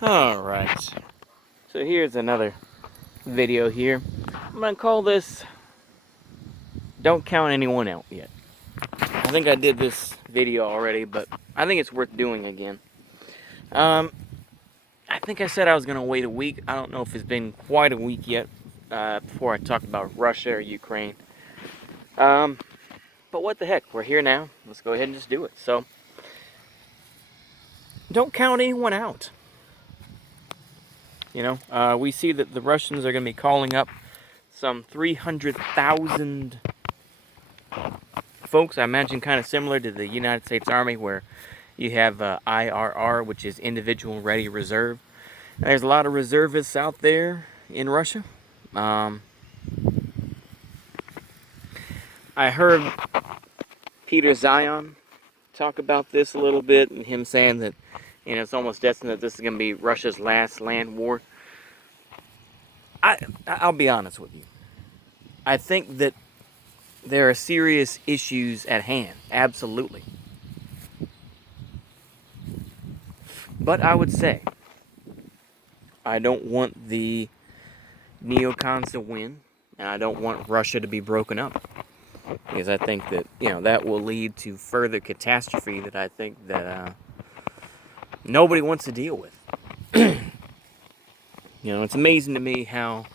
Alright, so here's another video here. I'm gonna call this Don't Count Anyone Out Yet. I think I did this video already, but I think it's worth doing again. I think I said I was gonna wait a week. I don't know if it's been quite a week yet before I talk about Russia or Ukraine. But what the heck, we're here now. Let's go ahead and just do it. So, don't count anyone out. We see that the Russians are going to be calling up some 300,000 folks. I imagine kind of similar to the United States Army, where you have IRR, which is Individual Ready Reserve. And there's a lot of reservists out there in Russia. I heard Peter Zion talk about this a little bit, and him saying that it's almost destined that this is going to be Russia's last land war. I'll be honest with you. I think that there are serious issues at hand, absolutely. But I would say, I don't want the neocons to win, and I don't want Russia to be broken up. Because I think that, that will lead to further catastrophe that I think that nobody wants to deal with. It's amazing to me how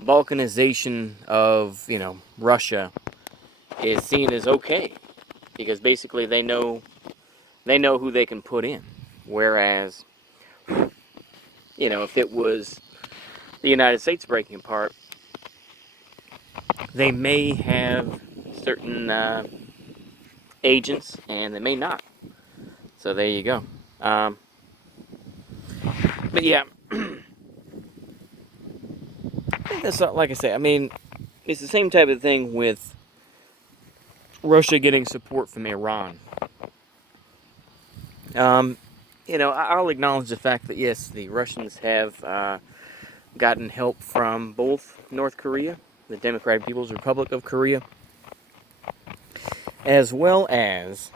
balkanization of, Russia is seen as okay. Because basically they know who they can put in. Whereas, if it was the United States breaking apart, they may have certain agents and they may not. So there you go. But yeah, I think that's like I say. I mean, it's the same type of thing with Russia getting support from Iran. I'll acknowledge the fact that yes, the Russians have gotten help from both North Korea, the Democratic People's Republic of Korea, as well as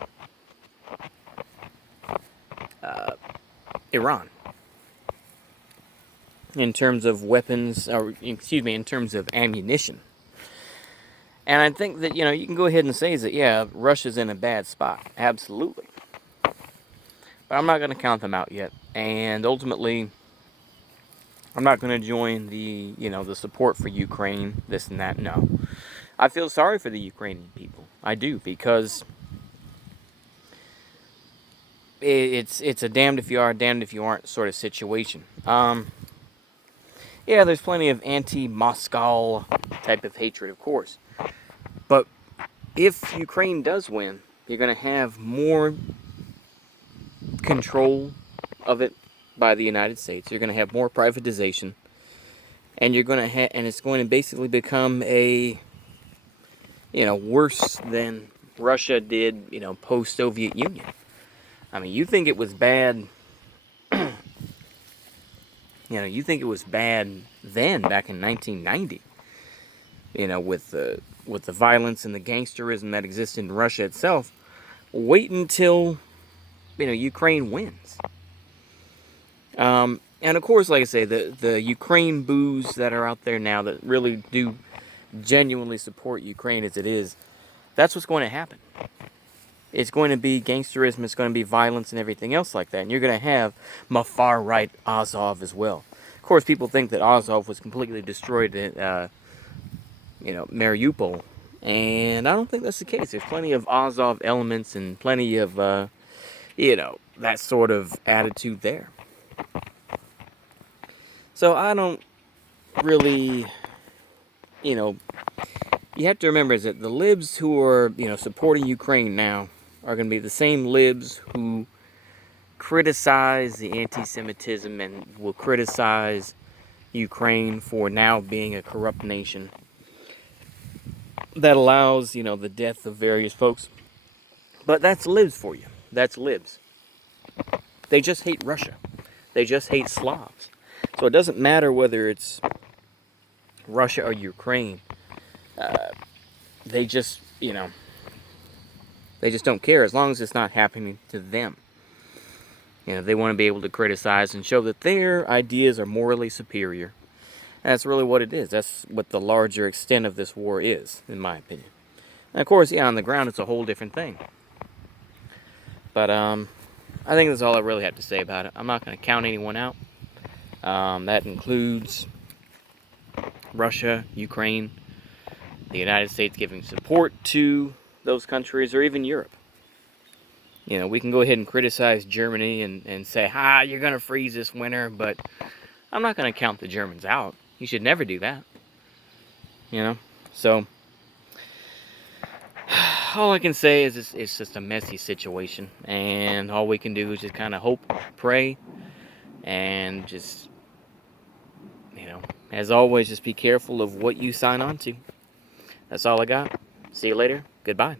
Iran. In terms of weapons, or in terms of ammunition. And I think that, you can go ahead and say that, yeah, Russia's in a bad spot. Absolutely. But I'm not going to count them out yet. And ultimately, I'm not going to join the, the support for Ukraine, this and that. No. I feel sorry for the Ukrainian people. I do, because it's a damned if you are, damned if you aren't sort of situation. Yeah, there's plenty of anti-Moscow type of hatred, of course. But if Ukraine does win, you're going to have more control of it by the United States. You're going to have more privatization. And you're going to and it's going to basically become a, worse than Russia did, post-Soviet Union. I mean, you think it was bad... you think it was bad then, back in 1990, with the violence and the gangsterism that existed in Russia itself. Wait until, Ukraine wins. And of course, like I say, the Ukraine boos that are out there now that really do genuinely support Ukraine as it is, that's what's going to happen. It's going to be gangsterism, it's going to be violence and everything else like that. And you're going to have far-right Azov as well. Of course, people think that Azov was completely destroyed at, Mariupol. And I don't think that's the case. There's plenty of Azov elements and plenty of, that sort of attitude there. So I don't really, you have to remember is that the libs who are, supporting Ukraine now are going to be the same libs who criticize the anti-Semitism and will criticize Ukraine for now being a corrupt nation that allows, the death of various folks. But that's libs for you. That's libs. They just hate Russia. They just hate Slavs. So it doesn't matter whether it's Russia or Ukraine. They just, they just don't care as long as it's not happening to them. You know, they want to be able to criticize and show that their ideas are morally superior. And that's really what it is. That's what the larger extent of this war is, in my opinion. And of course, yeah, on the ground, it's a whole different thing. But I think that's all I really have to say about it. I'm not going to count anyone out. That includes Russia, Ukraine, the United States giving support to those countries, or even Europe. You know, we can go ahead and criticize Germany and say, you're going to freeze this winter, but I'm not going to count the Germans out. You should never do that. You know? So, all I can say is it's just a messy situation. And all we can do is just kind of hope, pray, and just, you know, as always, just be careful of what you sign on to. That's all I got. See you later. Goodbye.